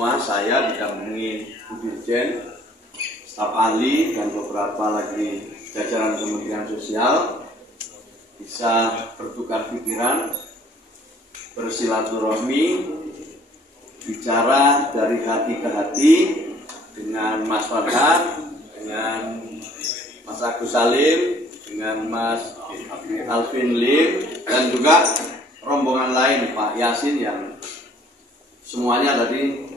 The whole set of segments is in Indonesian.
semua, saya didampingi Bu Dirjen, staf ahli dan beberapa lagi jajaran Kementerian Sosial bisa bertukar pikiran, bersilaturahmi, bicara dari hati ke hati dengan Mas Farhan, dengan Mas Agus Salim, dengan Mas Alvin Lim, dan juga rombongan lain Pak Yasin yang semuanya tadi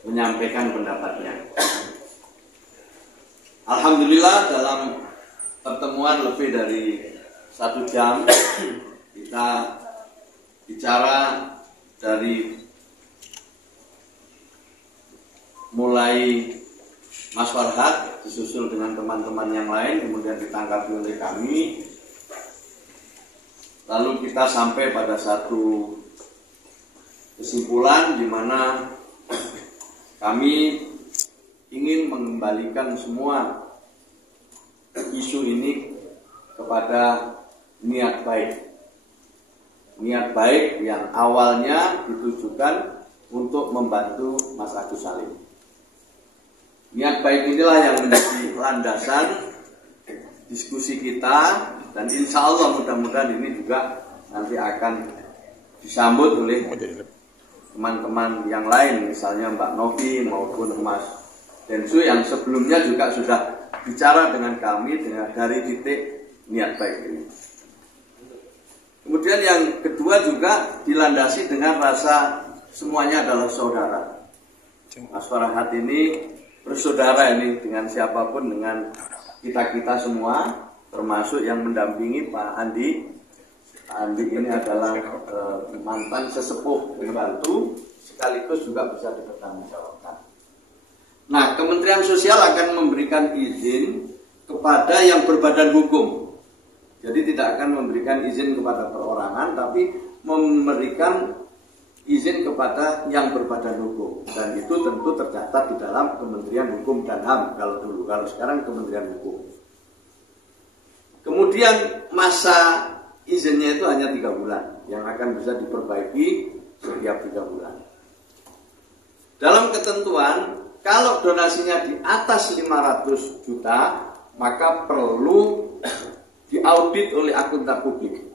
menyampaikan pendapatnya. Alhamdulillah dalam pertemuan lebih dari 1 jam kita bicara dari mulai Mas Farhad disusul dengan teman-teman yang lain, kemudian ditanggapi oleh kami, lalu kita sampai pada satu kesimpulan di mana kami ingin mengembalikan semua isu ini kepada niat baik. Niat baik yang awalnya ditujukan untuk membantu Mas Agus Salim. Niat baik inilah yang menjadi landasan diskusi kita, dan insya Allah mudah-mudahan ini juga nanti akan disambut oleh teman-teman yang lain, misalnya Mbak Novi maupun Mas Densu yang sebelumnya juga sudah bicara dengan kami dari titik niat baik ini. Kemudian yang kedua juga dilandasi dengan rasa semuanya adalah saudara. Mas Farhad ini bersaudara ini dengan siapapun, dengan kita-kita semua, termasuk yang mendampingi Pak Andi. Pak Andi ini adalah mantan sesepuh pembantu, sekaligus juga bisa dipertanggungjawabkan. Nah, Kementerian Sosial akan memberikan izin kepada yang berbadan hukum. Jadi tidak akan memberikan izin kepada perorangan, tapi memberikan izin kepada yang berbadan hukum. Dan itu tentu tercatat di dalam Kementerian Hukum dan HAM kalau dulu, kalau sekarang Kementerian Hukum. Kemudian masa izinnya itu hanya 3 bulan, yang akan bisa diperbaiki setiap 3 bulan. Dalam ketentuan, kalau donasinya di atas 500 juta, maka perlu diaudit oleh akuntan publik.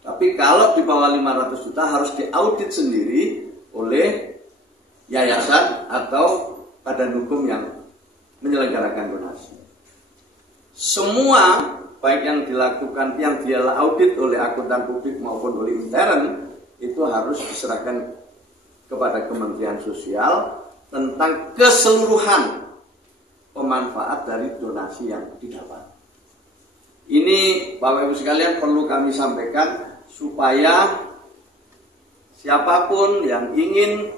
Tapi kalau di bawah 500 juta harus diaudit sendiri oleh yayasan atau badan hukum yang menyelenggarakan donasi. Semua baik yang dilakukan, yang dia audit oleh akuntan publik maupun oleh intern, itu harus diserahkan kepada Kementerian Sosial tentang keseluruhan pemanfaat dari donasi yang didapat. Ini Bapak Ibu sekalian perlu kami sampaikan supaya siapapun yang ingin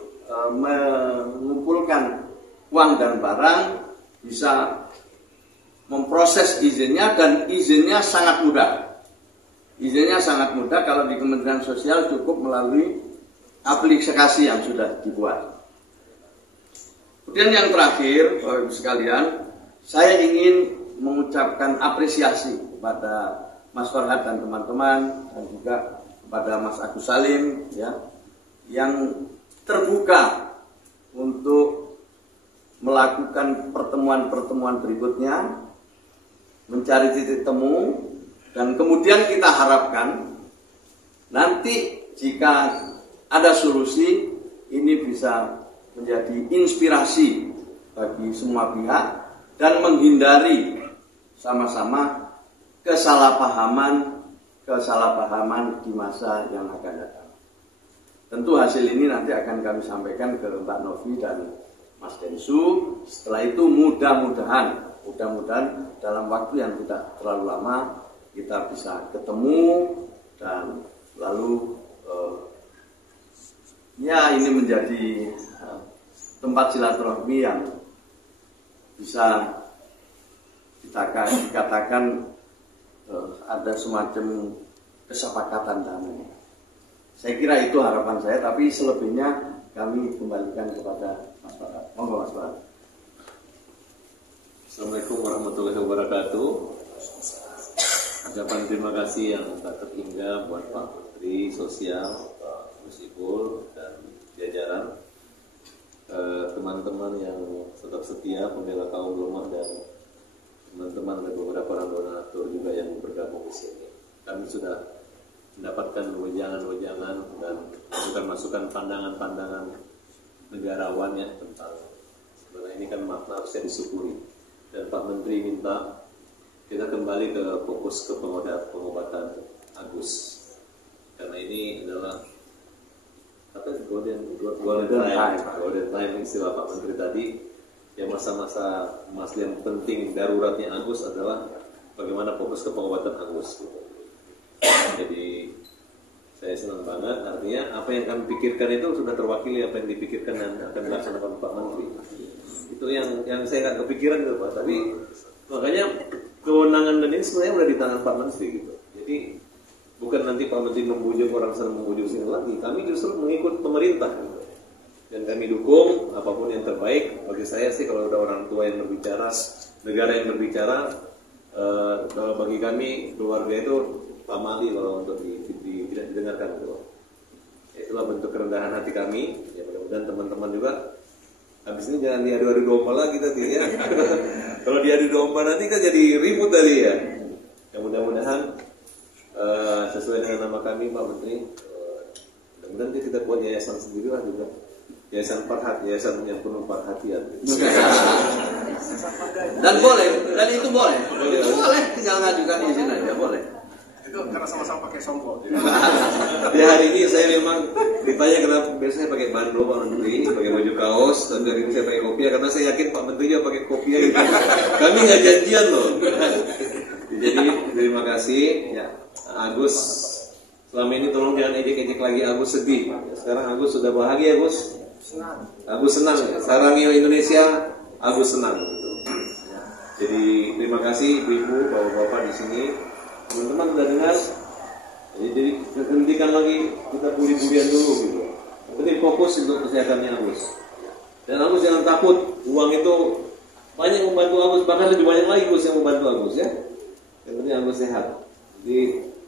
mengumpulkan uang dan barang bisa memproses izinnya, dan izinnya sangat mudah. Izinnya sangat mudah kalau di Kementerian Sosial cukup melalui aplikasi yang sudah dibuat. Kemudian yang terakhir, Bapak Ibu sekalian, saya ingin mengucapkan apresiasi kepada Mas Farhad dan teman-teman, dan juga kepada Mas Agus Salim, ya, yang terbuka untuk melakukan pertemuan-pertemuan berikutnya, mencari titik temu, dan kemudian kita harapkan nanti jika ada solusi, ini bisa menjadi inspirasi bagi semua pihak dan menghindari sama-sama kesalahpahaman di masa yang akan datang. Tentu hasil ini nanti akan kami sampaikan ke Mbak Novi dan Mas Densu. Setelah itu mudah-mudahan dalam waktu yang tidak terlalu lama kita bisa ketemu, dan lalu ya ini menjadi tempat silaturahmi yang bisa dikatakan ada semacam kesepakatan damai. Saya kira itu harapan saya, tapi selebihnya kami kembalikan kepada Mas Farhad. Monggo Mas Farhad. Assalamualaikum warahmatullahi wabarakatuh. Ucapan terima kasih yang tak terhingga buat Pak Menteri Sosial, Pak Gus Ipul, dan jajaran. teman-teman yang tetap setia pembela kaum lemah dan teman-teman dan beberapa orang donatur juga yang bergabung di sini. Kami sudah mendapatkan wejangan-wejangan dan masukan-masukan pandangan-pandangan negarawan ya tentang sebenarnya ini kan makna harusnya disyukuri. Dan Pak Menteri minta kita kembali ke fokus ke pengobatan Agus, karena ini adalah golden time istilah Pak Menteri tadi, yang masa-masa yang penting daruratnya Agus adalah bagaimana fokus ke pengobatan Agus. Jadi saya senang banget, artinya apa yang kami pikirkan itu sudah terwakili apa yang dipikirkan dan akan dilaksanakan Pak Menteri. Itu yang saya nggak kepikiran gitu Pak, tapi makanya kewenangan dan ini sebenarnya udah di tangan Pak Menteri gitu. Jadi bukan nanti Pak Menteri membujuk orang sana membujuk sini lagi, kami justru mengikut pemerintah gitu. Dan kami dukung apapun yang terbaik. Bagi saya sih kalau udah orang tua yang berbicara, negara yang berbicara, kalau bagi kami keluarga itu pamali kalau untuk tidak didengarkan gitu. Itulah bentuk kerendahan hati kami. Ya mudah-mudahan teman-teman juga habis ini jangan diadu-adu domba lagi tadi ya. Kalau diadu domba nanti kan jadi ribut tadi ya. Ya mudah-mudahan sesuai dengan nama kami Pak Menteri, mudah-mudahan kita buat yayasan sendiri lah juga. Yayasan Farhat, yayasan yang penuh perhatian. Dan boleh, dan itu boleh. Boleh, tinggal ngajukan izin aja boleh. Itu karena sama-sama pakai sombong. Ya hari ini saya memang ditanya kenapa biasanya pakai bando Pak Menteri, pakai baju kaos, dan dari ini saya pakai kopiah karena saya yakin Pak Menteri juga pakai kopiah gitu. Kami nggak janjian loh. Jadi terima kasih ya Agus. Selama ini tolong jangan ejek-ejek lagi Agus sedih. Sekarang Agus sudah bahagia Agus. Agus senang. Sekarang Indonesia Agus senang. Jadi terima kasih ibu-ibu, bapak-bapak di sini. Teman-teman sudah dengar. Jadi hentikan lagi kita buri-burian dulu gitu. Penting fokus untuk kesehatannya Agus. Dan Agus jangan takut, uang itu banyak membantu Agus, bahkan lebih banyak lagi Agus yang membantu Agus ya. Yang penting Agus sehat. Jadi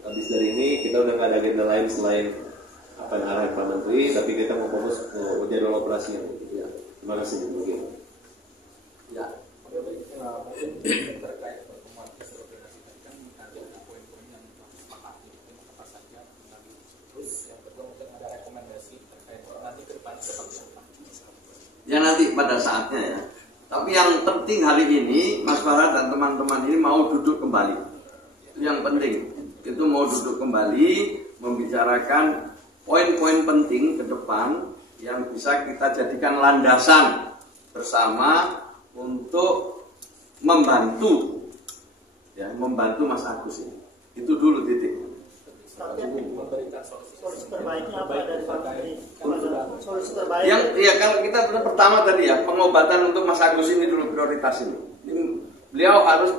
habis dari ini kita udah nggak ada agenda lain selain apa yang arahan Pak Menteri, tapi kita mau fokus ke jadwal operasinya. Ya. Terima kasih mungkin. Ya. Terkait pertemuan koordinasi kan nanti ada poin-poin yang disepakati apa saja, terus yang kedua mungkin ada rekomendasi terkait nanti ke depan seperti apa. Ya nanti pada saatnya ya. Tapi yang penting hari ini Mas Farah dan teman-teman ini mau duduk kembali. Itu yang penting. Itu mau duduk kembali membicarakan poin-poin penting ke depan yang bisa kita jadikan landasan bersama untuk membantu ya, membantu Mas Agus ini. Itu dulu titik. Memberikan solusi terbaiknya apa dari Pak Menteri? Solusi terbaik. Yang ya kalau kita pertama tadi ya, pengobatan untuk Mas Agus ini dulu prioritas ini. Beliau harus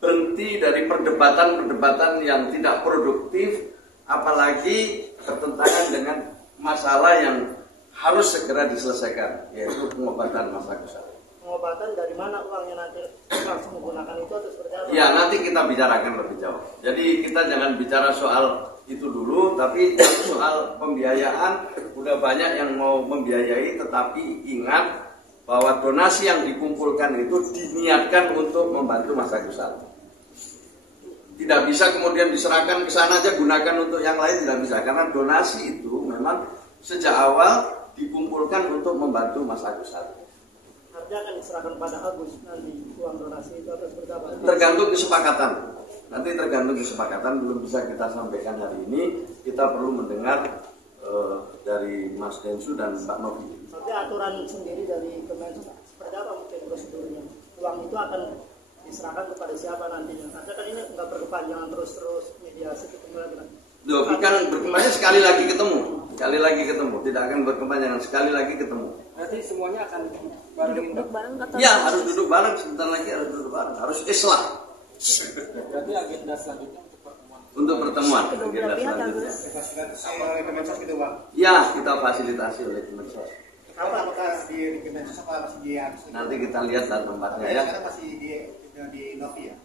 berhenti dari perdebatan-perdebatan yang tidak produktif, apalagi bertentangan dengan masalah yang harus segera diselesaikan, yaitu pengobatan Mas Agus. Pengobatan dari mana uangnya nanti langsung menggunakan itu atau seperti apa? Ya nanti kita bicarakan lebih jauh. Jadi kita jangan bicara soal itu dulu, tapi soal pembiayaan udah banyak yang mau membiayai, tetapi ingat bahwa donasi yang dikumpulkan itu diniatkan untuk membantu Mas Agus. Tidak bisa kemudian diserahkan ke sana aja, gunakan untuk yang lain, tidak bisa. Karena donasi itu memang sejak awal dikumpulkan untuk membantu Mas Agus. Artinya akan diserahkan pada Agus nanti uang donasi itu atau seperti apa? Tergantung kesepakatan. Nanti tergantung kesepakatan, belum bisa kita sampaikan hari ini. Kita perlu mendengar dari Mas Densu dan Mbak Novi. Tapi aturan sendiri dari Kemensos seperti apa mungkin prosedurnya? Uang itu akan diserahkan kepada siapa nantinya? Karena kan ini nggak berkepanjangan terus-terus mediasi ketemu lagi. Loh, kan berkembangnya sekali lagi ketemu, tidak akan berkepanjangan, sekali lagi ketemu. Nanti semuanya akan duduk bareng kata Ya harus duduk bareng, sebentar lagi harus duduk bareng, harus islah. berarti agenda selanjutnya untuk pertemuan. Untuk pertemuan kedua agenda belah pihak selanjutnya. Oleh Kemensos gitu Bang. Ya kita fasilitasi oleh Kemensos. Apakah di Kemensos apa masih di Agus? Nanti kita lihat lah tempatnya ya. Sekarang masih di Novi ya.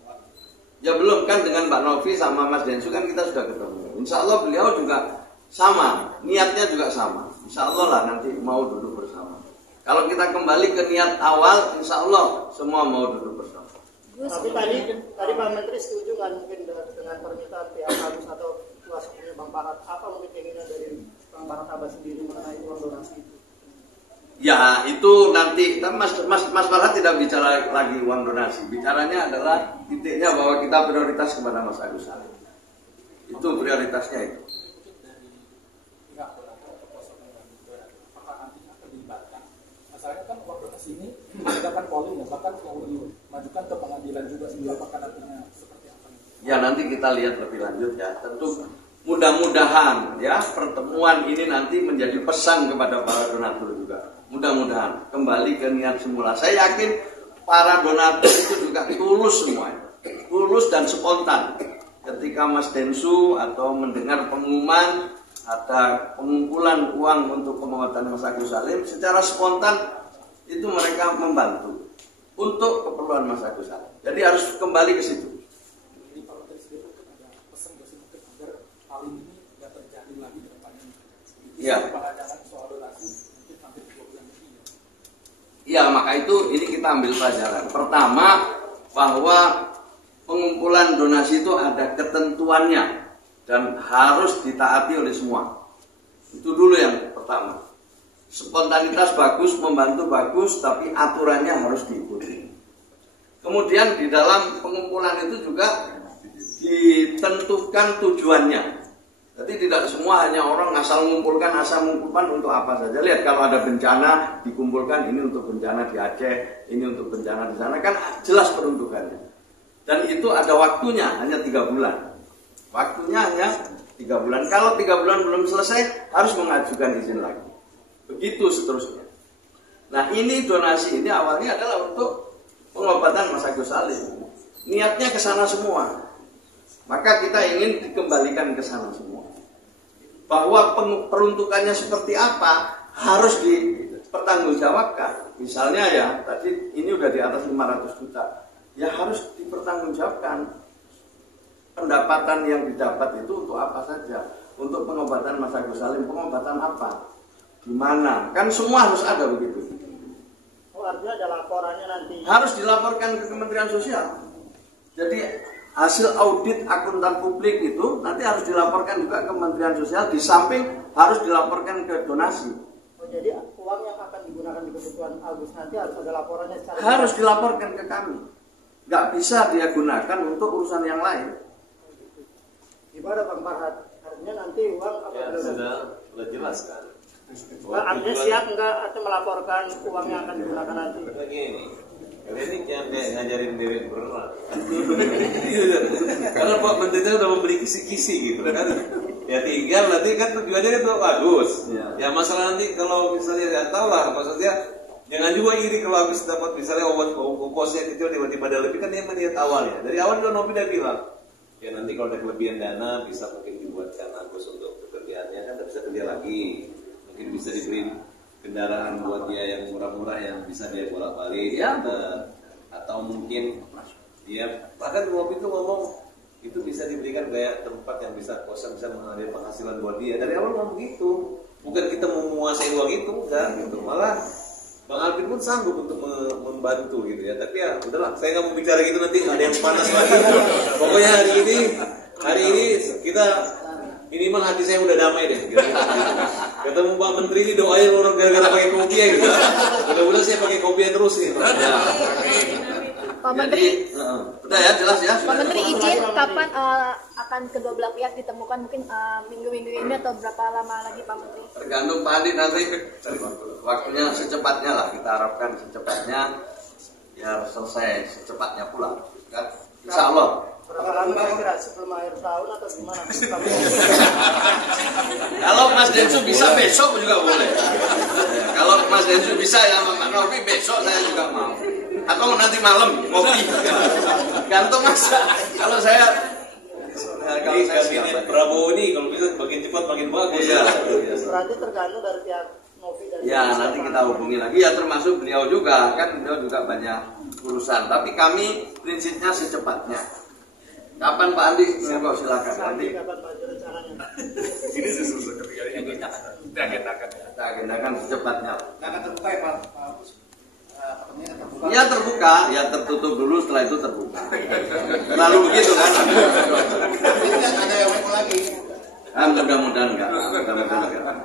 Ya belum kan, dengan Mbak Novi sama Mas Densu kan kita sudah ketemu. Insya Allah beliau juga sama, niatnya juga sama. Insya Allah lah nanti mau duduk bersama. Kalau kita kembali ke niat awal, insya Allah semua mau duduk bersama. Tapi tadi Pak Menteri setuju nggak mungkin dengan pernyataan pihak Agus atau kuasa hukumnya Bang Farhad? Apa mungkin keinginan dari Bang Farhad Abbas sendiri mengenai uang donasi itu? Ya itu nanti Mas Farhad tidak bicara lagi uang donasi, bicaranya adalah titiknya bahwa kita prioritas kepada Mas Agus Salim. Itu prioritasnya itu. Mungkin dari pihak donatur atau kuasa hukum donatur, apakah nantinya akan dilibatkan? Masalahnya kan uang donasi ini diadakan polling ya, bahkan mau dimajukan ke pengadilan juga sendiri, apakah nantinya seperti apa? Ya nanti kita lihat lebih lanjut ya. Tentu mudah-mudahan ya pertemuan ini nanti menjadi pesan kepada para donatur juga. Mudah-mudahan kembali ke niat semula. Saya yakin para donatur itu juga tulus semuanya, tulus dan spontan. Ketika Mas Densu atau mendengar pengumuman ada pengumpulan uang untuk pengobatan Mas Agus Salim, secara spontan itu mereka membantu untuk keperluan Mas Agus Salim. Jadi harus kembali ke situ. Jadi Pak Menteri sendiri mungkin ada pesan nggak sih mungkin agar hal ini nggak terjadi lagi ke depannya? Iya. Jangan soal donasi mungkin hampir 2 bulan lebih ya. Iya, maka itu ini kita ambil pelajaran. Pertama, bahwa pengumpulan donasi itu ada ketentuannya dan harus ditaati oleh semua. Itu dulu yang pertama. Spontanitas bagus, membantu bagus, tapi aturannya harus diikuti. Kemudian di dalam pengumpulan itu juga ditentukan tujuannya. Jadi tidak semua hanya orang asal mengumpulkan untuk apa saja. Lihat kalau ada bencana dikumpulkan, ini untuk bencana di Aceh, ini untuk bencana di sana, kan jelas peruntukannya. Dan itu ada waktunya, hanya 3 bulan. Waktunya hanya 3 bulan. Kalau 3 bulan belum selesai, harus mengajukan izin lagi. Begitu seterusnya. Nah ini donasi ini awalnya adalah untuk pengobatan Mas Agus Salim. Niatnya ke sana semua. Maka kita ingin dikembalikan ke sana semua. Bahwa peruntukannya seperti apa harus dipertanggungjawabkan. Misalnya ya, tadi ini udah di atas 500 juta. Ya harus dipertanggungjawabkan. Pendapatan yang didapat itu untuk apa saja? Untuk pengobatan Mas Agus Salim, pengobatan apa? Di mana? Kan semua harus ada begitu. Oh, artinya ada laporannya nanti. Harus dilaporkan ke Kementerian Sosial. Jadi hasil audit akuntan publik itu nanti harus dilaporkan juga ke Kementerian Sosial. Di samping harus dilaporkan ke donasi. Oh, jadi uang yang akan digunakan di kebutuhan Agus nanti harus ada laporannya secara. Harus dilaporkan ke kami. Nggak bisa dia gunakan untuk urusan yang lain. Gimana Bang Farhad? Artinya nanti uang Ya sudah jelas kan. Artinya siap nggak atau melaporkan uang yang akan digunakan nanti? Begini, kalian ini jangan kayak ngajarin diri berenang. Karena Pak Menteri itu udah memberi kisi-kisi gitu kan. Ya tinggal nanti kan tujuannya itu bagus. Ya masalah nanti kalau misalnya ya tahu lah, maksudnya jangan juga iri kalau Agus dapat misalnya obat kosnya kecil tiba-tiba ada lebih, kan dia meniat awalnya. Dari awal juga Novi udah bilang, ya nanti kalau ada kelebihan dana bisa mungkin dibuatkan Agus untuk pekerjaannya kan bisa kerja lagi. Mungkin bisa diberi kendaraan buat dia yang murah-murah yang bisa dia bolak-balik ya. Atau mungkin dia bahkan Robi itu ngomong itu bisa diberikan kayak tempat yang bisa kosan bisa mengalir penghasilan buat dia. Dari awal ngomong gitu, bukan kita menguasai uang itu enggak gitu, malah Bang Alvin pun sanggup untuk membantu gitu ya. Tapi ya udahlah, saya nggak mau bicara gitu nanti ada yang panas lagi. Pokoknya hari ini kita minimal hati saya udah damai deh gitu. Ketemu Pak Menteri ini doain orang gara-gara pakai kopi ya gitu. Mudah-mudahan saya pakai kopi terus nih. Pak Menteri, Udah ya, jelas ya. Pak Menteri izin kapan akan kedua belah pihak ditemukan, mungkin minggu-minggu ini atau berapa lama lagi Pak Menteri? Tergantung Pak Andi nanti waktunya secepatnya lah, kita harapkan secepatnya biar selesai secepatnya pulang kan. Insya Allah. Berapa lama kira-kira sebelum akhir tahun atau gimana? Kalau Mas Densu bisa besok juga boleh. Kalau Mas Densu bisa ya Pak Novi besok saya juga mau. Atau nanti malam ngopi. Gantung Mas. Kalau saya kabinet Prabowo ini kalau bisa makin cepat makin bagus. Iya. Berarti tergantung dari pihak Novi dan ya nanti kita hubungi lagi ya, termasuk beliau juga kan, beliau juga banyak urusan. Tapi kami prinsipnya secepatnya. Kapan Pak Andi? Silakan Andi. Kapan maju rencananya? Ini sesuatu ketika yang kita agendakan. Kita agendakan secepatnya. Nah, akan terbuka ya Pak Ya terbuka, ya tertutup dulu, setelah itu terbuka. Lalu begitu kan? Ada yang mau lagi. Mudah-mudahan enggak.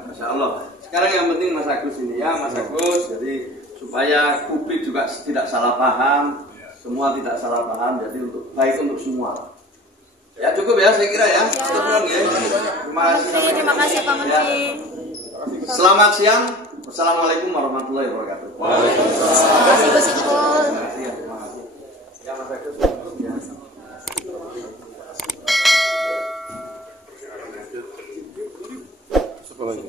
Masya Allah. Sekarang yang penting Mas Agus ini ya, Mas Agus. Jadi supaya publik juga tidak salah paham, semua tidak salah paham. Jadi untuk baik untuk semua. Ya cukup ya saya kira ya. Terima kasih. Terima kasih Pak Menteri. Selamat siang. Wassalamualaikum warahmatullahi wabarakatuh. Terima kasih Gus Ipul. Terima kasih. Ya Mas Agus. Ya. Apa lagi?